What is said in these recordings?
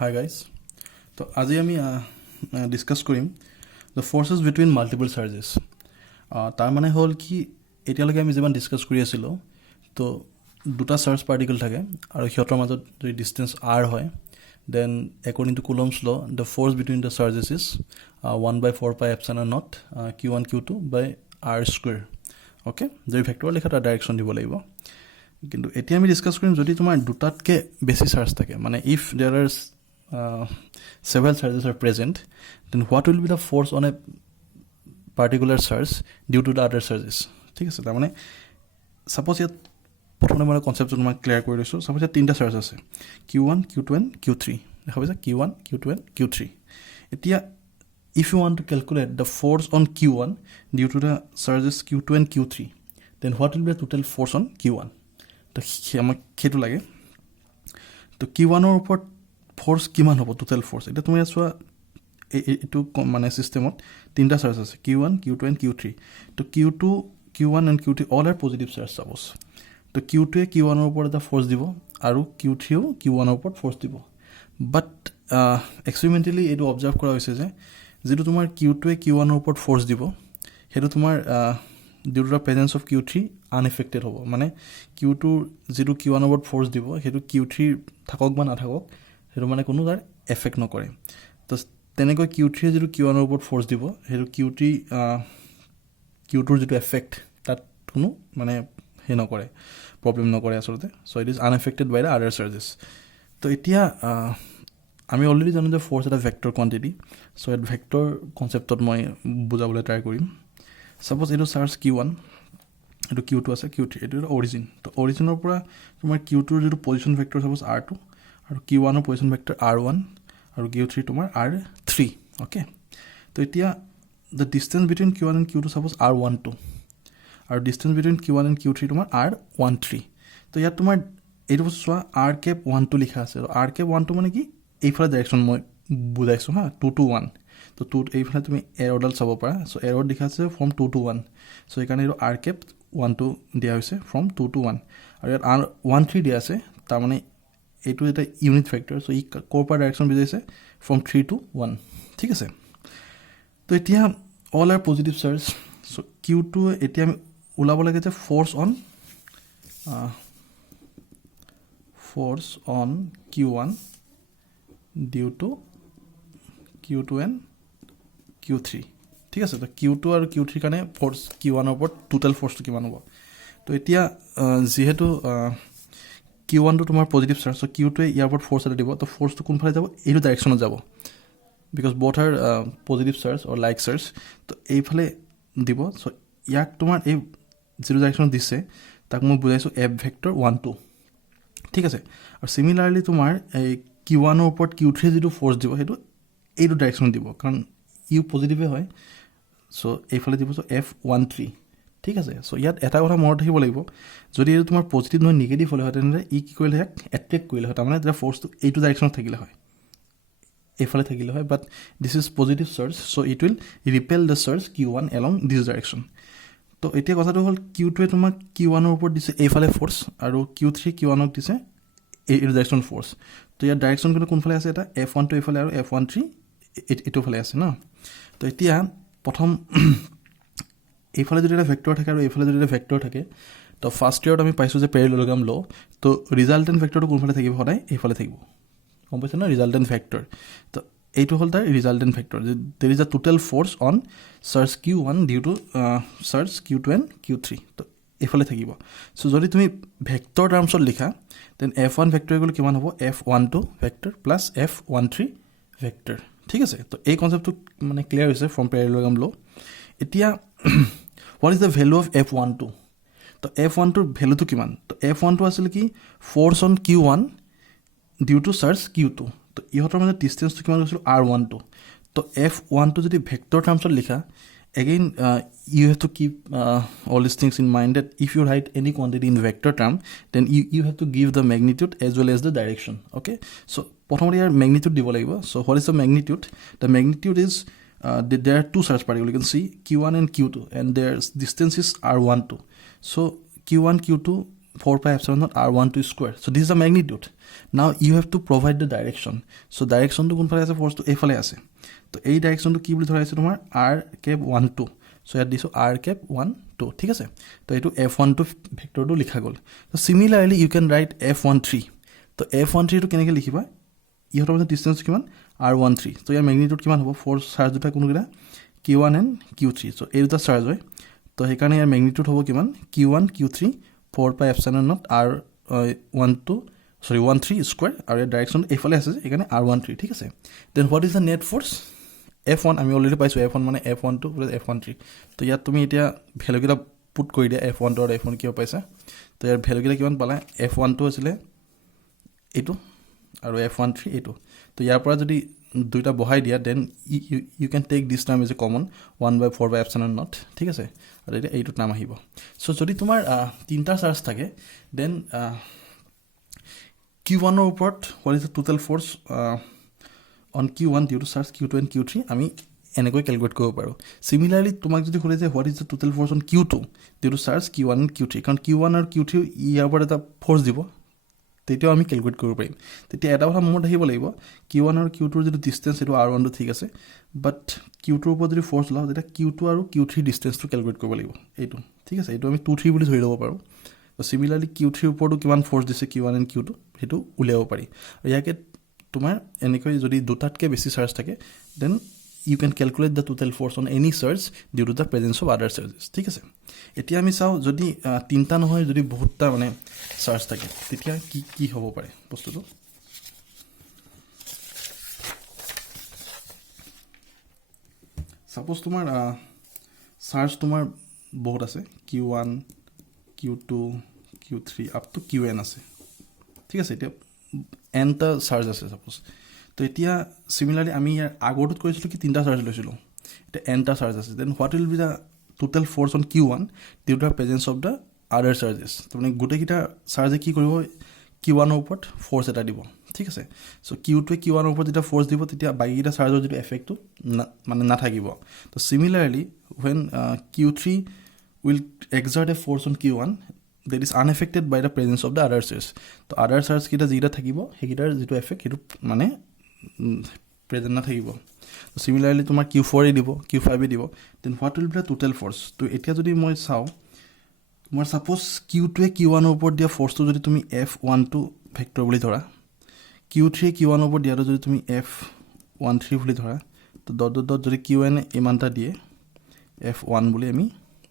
Hi guys. তো আজি আমি ডিসকাস কৰিম the forces between multiple charges. তাৰ মানে হ'ল কি এতিয়ালৈকে আমি যিমান ডিছকাছ কৰি আছিলোঁ তো দুটা চাৰ্জ পাৰ্টিকল থাকে আৰু সিহঁতৰ মাজত যদি ডিষ্টেঞ্চ আৰ হয় then according to Coulomb's law the force between the charges is 1/4πε0 Q1 Q2 by R square. Okay, যদি ভেক্টৰ লিখা তাৰ ডাইৰেকশ্যন দিব লাগিব। কিন্তু এতিয়া আমি ডিছকাছ কৰিম যদি তোমাৰ দুটাতকৈ বেছি চাৰ্জ থাকে, মানে if there are several charges are present, then what will be the force on a particular charge due to the other charges? ঠিক আছে, তাৰমানে ছাপ'জ ইয়াত প্ৰথমে মই কনচেপ্টটো তোমাক ক্লিয়াৰ কৰি লৈছোঁ। ছাপ'জ ইয়াত তিনিটা চাৰ্জ আছে, Q1, Q2 and Q3। দেখা পাইছা, Q1, Q2 and Q3। এতিয়া if you want to calculate the force on Q1 due to the charges Q2 and Q3, then what will be the total force on Q1? তো আমাক সেইটো লাগে। তো Q1ৰ ওপৰত force কিমান হ'ব, টোটেল ফ'ৰ্চ? এতিয়া তুমি চোৱা এইটো মানে ছিষ্টেমত তিনিটা চাৰ্জ আছে, Q1, Q2 and Q3। তো Q1 and Q3 all are positive charge suppose. তো Q2ৱে Q1ৰ ওপৰত এটা ফ'ৰ্চ দিব আৰু Q3ও Q1ৰ ওপৰত ফ'ৰ্চ দিব। বাট এক্সপেৰিমেণ্টেলি এইটো অবজাৰ্ভ কৰা হৈছে যে যিটো তোমাৰ Q2ৱে Q1ৰ ওপৰত ফ'ৰ্চ দিব সেইটো তোমাৰ due to the presence of Q3 unaffected হ'ব। মানে Q2ৰ যিটো Q1ৰ ওপৰত ফ'ৰ্চ দিব সেইটো Q3 থাকক বা নাথাকক সেইটো মানে কোনো তাৰ এফেক্ট নকৰে। তো তেনেকৈ Q3য়ে যিটো Q1ৰ ওপৰত ফ'ৰ্চ দিব সেইটো Q2ৰ যিটো এফেক্ট তাত কোনো মানে সেই নকৰে, প্ৰব্লেম নকৰে আচলতে। So' it is unaffected by the other charges. তো এতিয়া আমি অলৰেডি জানো যে ফ'ৰ্চ এটা ভেক্টৰ কোৱান্টিটি। চ' ইয়াত ভেক্টৰ কনচেপ্টত মই বুজাবলৈ ট্ৰাই কৰিম। ছাপ'জ এইটো চাৰ্জ Q1, এইটো Q2 আছে, Q3, এইটো অৰিজিন। তো অৰিজিনৰ পৰা তোমাৰ Q2ৰ যিটো পজিশ্যন ভেক্টৰ ছাপ'জ R2 আৰু Q1ৰ পজিশ্যন ভেক্টৰ R1 আৰু Q3 তোমাৰ R3। অ'কে, তো এতিয়া the distance between Q1 and Q2 suppose R12 আৰু distance between Q1 and Q3 তোমাৰ R13। তো ইয়াত তোমাৰ এইটো বস্তু চোৱা R⁻12 লিখা আছে। আৰু R⁻12 মানে কি, এইফালে ডাইৰেকশ্যন মই বুজাইছোঁ হা, 2 to 1। তো এইফালে তুমি এৰ'ডাল চাব পাৰা। চ' এৰ'ত লিখা আছে ফ্ৰম 2 to 1। চ' সেইকাৰণে এইটো R⁻12 দিয়া হৈছে ফ্ৰম 2 to 1। আৰু ইয়াত R13 দিয়া আছে, তাৰমানে এইটো এটা ইউনিট ভেক্টৰ। চ' ই ক'ৰ পৰা ডাইৰেকশ্যন বুজাইছে, ফ্ৰম 3 to 1। ঠিক আছে, তো এতিয়া all are positive charge. So' Q2 এতিয়া আমি ওলাব লাগে যে force on Q1 due to Q2 and Q3। ঠিক আছে, তো Q2 আৰু Q3 কাৰণে ফ'ৰ্চ Q1ৰ ওপৰত টোটেল ফ'ৰ্চটো কিমান হ'ব? তো এতিয়া যিহেতু Q1টো তোমাৰ পজিটিভ চাৰ্জ, চ' Q2ৱে ইয়াৰ ওপৰত ফ'ৰ্চ এটা দিব। তো ফ'ৰ্চটো কোনফালে যাব, এইটো ডাইৰেকশ্যনত যাব, because both are positive charge or like charge. তো এইফালে দিব। চ' ইয়াক তোমাৰ এই যিটো ডাইৰেকশ্যনত দিছে তাক মই বুজাইছোঁ এফ ভেক্টৰ 1 2। ঠিক আছে, আৰু চিমিলাৰলি তোমাৰ এই Q1ৰ ওপৰত Q3 যিটো ফ'ৰ্চ দিব সেইটো এইটো ডাইৰেকশ্যনত দিব, কাৰণ ইউ পজিটিভে হয়। চ' এইফালে দিব, চ' F13। ঠিক আছে, চ' ইয়াত এটা কথা মনত ৰাখিব লাগিব, যদি এইটো তোমাৰ পজিটিভ নহয় নিগেটিভ হ'লে হয় তেনেহ'লে ই কি কৰিলে হয়, এট্ৰেক্ট কৰিলে হয়, তাৰমানে তেতিয়া ফ'ৰ্চটো এইটো ডাইৰেকশ্যনত থাকিলে হয়, এইফালে থাকিলে হয়। But this is positive charge, so' it will repel the charge Q1 along this direction. তো এতিয়া কথাটো হ'ল Q2ৱে তোমাক Q1ৰ ওপৰত দিছে এইফালে ফ'ৰ্চ আৰু Q3 Q1ক দিছে এইটো ডাইৰেকশ্যন ফ'ৰ্চ। তো ইয়াৰ ডাইৰেকশ্যন কিন্তু কোনফালে আছে, এটা F12 এইফালে আৰু F13 এইটোফালে আছে ন। তো এতিয়া প্ৰথম এইফালে যদি এটা ভেক্টৰ থাকে আৰু এইফালে যদি এটা ভেক্টৰ থাকে, তো ফাৰ্ষ্ট ইয়াৰত আমি পাইছোঁ যে পেৰেল'গ্ৰাম ল'। তো ৰিজাল্টেণ্ট ভেক্টৰটো কোনফালে থাকিব, সদায় এইফালে থাকিব, গম পাইছে ন, ৰিজাল্টেণ্ট ভেক্টৰ। তো এইটো হ'ল তাৰ ৰিজাল্টেণ্ট ভেক্টৰ, যে there is a total force on charge Q1 due to charge Q2 and Q3। তো এইফালে থাকিব। চ' যদি তুমি ভেক্টৰ টাৰ্মছত লিখা দেন F1 ভেক্টৰ গ'লে কিমান হ'ব, F12 vector plus F13 vector. ঠিক আছে, তো এই কনচেপ্টটো মানে ক্লিয়াৰ হৈছে ফ্ৰম পেৰেল'গ্ৰাম ল'। এতিয়া what is the value of F12? তো F12ৰ ভেলুটো কিমান? তো F12 আছিলে কি, force on Q1 due to charge Q2। তো ইহঁতৰ মানে ডিষ্টেঞ্চটো কিমান কৈছিলোঁ, R12। তো F12 যদি ভেক্টৰ টাৰ্মছত লিখা, again you have to keep all these things in mind that if you write any quantity in vector term, then you have to give the magnitude as well as the direction. Okay, so প্ৰথমতে ইয়াৰ magnitude দিব লাগিব. So what is the magnitude? The magnitude is there are two charge particles, you can see Q1 and Q2, and their distance is R12. So Q1 Q2 4 pi epsilon naught r12 square. So this is the magnitude. Now you have to provide the direction. So direction to কোনফালে আছে, force to এফালে আছে, তো এই direction to কি বুলি ধৰা আছে তোমাৰ r cap 1 2. So ইয়াত দিছো r cap 1 2, ঠিক আছে, তো এইটো f12 ভেক্টৰটো লিখা গ'ল. So similarly you can write f13. তো f13 টো কেনেকৈ লিখিবা, ইহঁতৰ মাজত ডিসটেন্স কিমান r13. তো ইয়াৰ ম্যাগনিটিউড কিমান হ'ব, ফ'ৰ্চ চাৰ্জ দুটা কোনকেইটা q1 and q3. So এই দুটা চাৰ্জ হয়, তো সেইকাৰণে ইয়াৰ ম্যাগনিটিউড হ'ব কিমান q1 q3 4 pi epsilon naught r13 square, আৰু ইয়াৰ ডাইৰেকশ্যন এইফালে আছে এইকাৰণে r13, ঠিক আছে. Then what is the net force f1, আমি অলৰেডি পাইছোঁ f1 মানে f12 প্লাছ f13. তো ইয়াত তুমি এতিয়া ভেলুকেইটা পুট কৰি দিয়া f12 আৰু f1 কিয় পাইছা, তো ইয়াৰ ভেলুকেইটা কিমান পালা, f12 আছিলে এইটো আৰু f13 এইটো. তো ইয়াৰ পৰা যদি দুইটা বহাই দিয়া then you can take this term as a common 1/4 by epsilon naught, ঠিক আছে, আৰু এতিয়া এইটোত নাম আহিব. চ' যদি তোমাৰ তিনিটা চাৰ্জ থাকে দেন q1 ৰ ওপৰত what is the total force on q1 due to charge q2 and q3 আমি এনেকৈ কেলকুলেট কৰিব পাৰোঁ. চিমিলাৰলি তোমাক যদি সোধে যে what is the total force on q2 due to charge q1 and q3, কাৰণ q1 আৰু q3 ইয়াৰ ওপৰত এটা ফ'ৰ্চ দিব, তেতিয়াও আমি কেলকুলেট কৰিব পাৰিম. তেতিয়া এটা কথা মনত ৰাখিব লাগিব, q1 আৰু q2 যিটো ডিষ্টেঞ্চ সেইটো r1 ঠিক আছে, বাট q2 ওপৰত যদি ফ'ৰ্চ লওঁ তেতিয়া q2 আৰু q3 ডিষ্টেঞ্চটো কেলকুলেট কৰিব লাগিব এইটো, ঠিক আছে, এইটো আমি 2 3 বুলি ধৰি ল'ব পাৰোঁ. চিমিলাৰলি q3 ওপৰতো কিমান ফ'ৰ্চ দিছে q1 and q2 সেইটো উলিয়াব পাৰি. আৰু ইয়াকে তোমাৰ এনেকৈ যদি দুটাতকৈ বেছি চাৰ্জ থাকে then you can calculate the total force on any charge due to the presence of other charges, ঠিক আছে. এতিয়া আমি চাওঁ যদি তিনিটা নহয় যদি বহুতটা মানে চাৰ্জ থাকে তেতিয়া কি কি হ'ব পাৰে বস্তুটো. সাপোজ তোমাৰ চাৰ্জ তোমাৰ বহুত আছে q1 q2 q3 up to qn আছে, ঠিক আছে. এতিয়া nটা চাৰ্জ আছে সাপোজ, তো এতিয়া চিমিলাৰলি আমি ইয়াৰ আগৰটোত কৰিছিলোঁ কি তিনিটা চাৰ্জ লৈছিলোঁ, এতিয়া nটা চাৰ্জ আছে, then what will be the total force on q1 due to the presence of the other charges. তাৰমানে গোটেইকেইটা চাৰ্জে কি কৰিব q1 ৰ ওপৰত ফ'ৰ্চ এটা দিব, ঠিক আছে. চ' q2ৱে q1 ৰ ওপৰত যেতিয়া ফ'ৰ্চ দিব তেতিয়া বাকীকেইটা চাৰ্জৰ যিটো এফেক্টটো মানে নাথাকিব. তো similarly when q3 will exert a force on q1 that is unaffected by the presence of the other charge. তো আদাৰ চাৰ্জ কেইটা যিকেইটা থাকিব সেইকেইটাৰ যিটো এফেক্ট সেইটো মানে প্ৰেজেণ্ট নাথাকিব. তো চিমিলাৰলি তোমাৰ q4 দিব q5 দিব, then what will be the total force. তো এতিয়া যদি মই চাওঁ তোমাৰ ছাপ'জ q2ৱে q1 ৰ ওপৰত দিয়া ফ'ৰ্চটো যদি তুমি f12 ভেক্টৰ বুলি ধৰা, q3ৱে q1 ৰ ওপৰত দিয়াটো যদি তুমি f13 বুলি ধৰা, তো ডট যদি qn ইমান এটা দিয়ে f1 বুলি আমি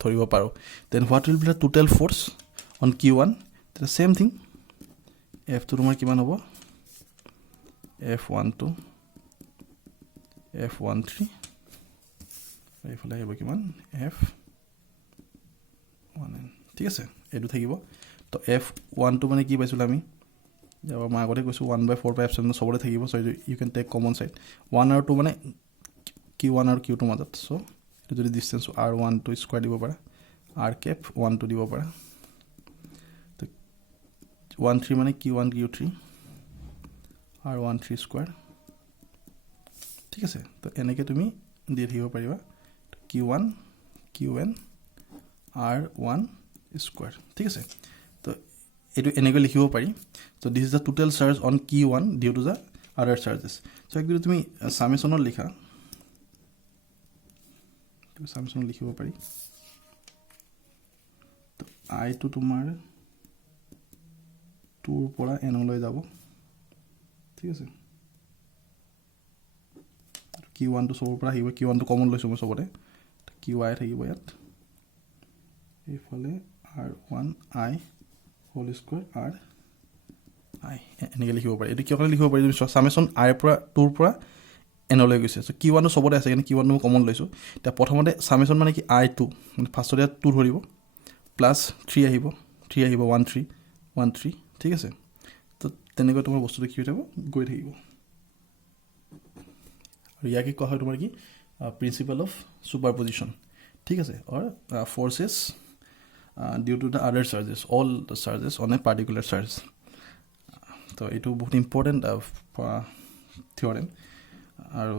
ধৰিব পাৰোঁ. Then what will be the total force on q1, তেতিয়া ছেম থিং f2 তোমাৰ কিমান হ'ব f12 f13 এইফালে আহিব কিমান f1n, ঠিক আছে, এইটো থাকিব. তো f12 মানে কি পাইছিলোঁ আমি, মই আগতে কৈছোঁ 1/4 pi epsilon চবতে থাকিব. So' you can take common side 1 আৰু 2 মানে q1 আৰু q2 মাজত. চ' এইটো যদি ডিষ্টেঞ্চ r12 স্কোৱাৰ দিব পাৰা, r cap 12 দিব পাৰা, তো 13 মানে q1 q3 r13 স্কোৱাৰ, ঠিক আছে. তো এনেকৈ তুমি দি থাকিব পাৰিবা q1 qn r1 স্কোৱাৰ, ঠিক আছে. তো এইটো এনেকৈ লিখিব পাৰি. তো this is the total charge on q1 due to the other charges. So' একদম তুমি চামেশ্যনত লিখা, চামেশ্যনত লিখিব পাৰি. তো আইটো তোমাৰ 2ৰ পৰা nলৈ যাব, ঠিক আছে. q1টো চবৰ পৰা আহিব, q1টো কমন লৈছোঁ মই চবতে, qi থাকিব ইয়াত, এইফালে r1i whole square r i এনেকৈ লিখিব পাৰি. এইটো কিয় কাৰণে লিখিব পাৰি, চামেশ্যন iৰ পৰা 2ৰ পৰা nলৈ গৈছে. চ' q1টো চবতে আছে কিন্তু q1টো মই কমন লৈছোঁ. এতিয়া প্ৰথমতে চামেশ্যন মানে কি i2 মানে ফাৰ্ষ্টতে 2 ধৰিব, প্লাছ 3 আহিব 1 3, ঠিক আছে. তো তেনেকৈ তোমাৰ বস্তুটো কি হৈ থাকিব গৈ থাকিব. আৰু ইয়াকে কোৱা হয় তোমাৰ কি প্ৰিন্সিপাল অফ ছুপাৰপজিশ্যন, ঠিক আছে, or forces due to the other charges all the charges on a particular charge. তো এইটো বহুত ইম্পৰ্টেণ্ট থিয়ৰেম আৰু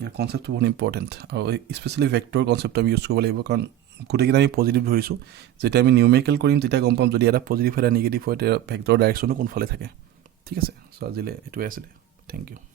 ইয়াৰ কনচেপ্টটো বহুত ইম্পৰ্টেণ্ট, আৰু স্পেচিয়েলি ভেক্টৰ কনচেপ্ট আমি ইউজ কৰিব লাগিব, কাৰণ গোটেইকেইটা আমি পজিটিভ ধৰিছোঁ যেতিয়া আমি নিউমেৰিকেল কৰিম তেতিয়া গম পাম যদি এটা পজিটিভ এটা নিগেটিভ হয় তেতিয়া ভেক্টৰ ডাইৰেকশ্যনো কোনফালে থাকে ঠিক আছে চ' আজিলৈ এইটোৱে আছিলে থেংক ইউ